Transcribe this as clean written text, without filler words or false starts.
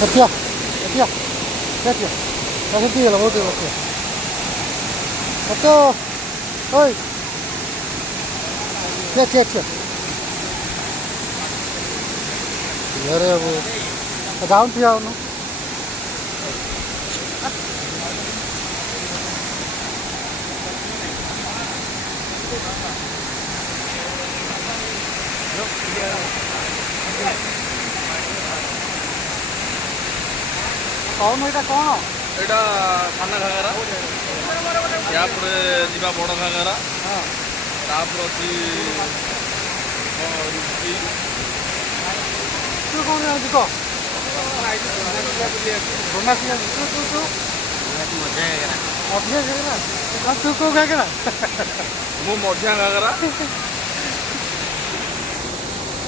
Etia, etia, etia. Saya senti lah, bodoh etia. Satu, oi, etia, etia. Yare वो down किया उन्होंने. कौन है कौन? एटा साना घाघरा या पर जीवा बड़ घाघरा हाँ. तापर अछि रुचि तू कौन है जिको? घूमना चाहिए. तू मजा आएगा मध्य घाघरा. तू को घाघरा? मु मध्या घाघरा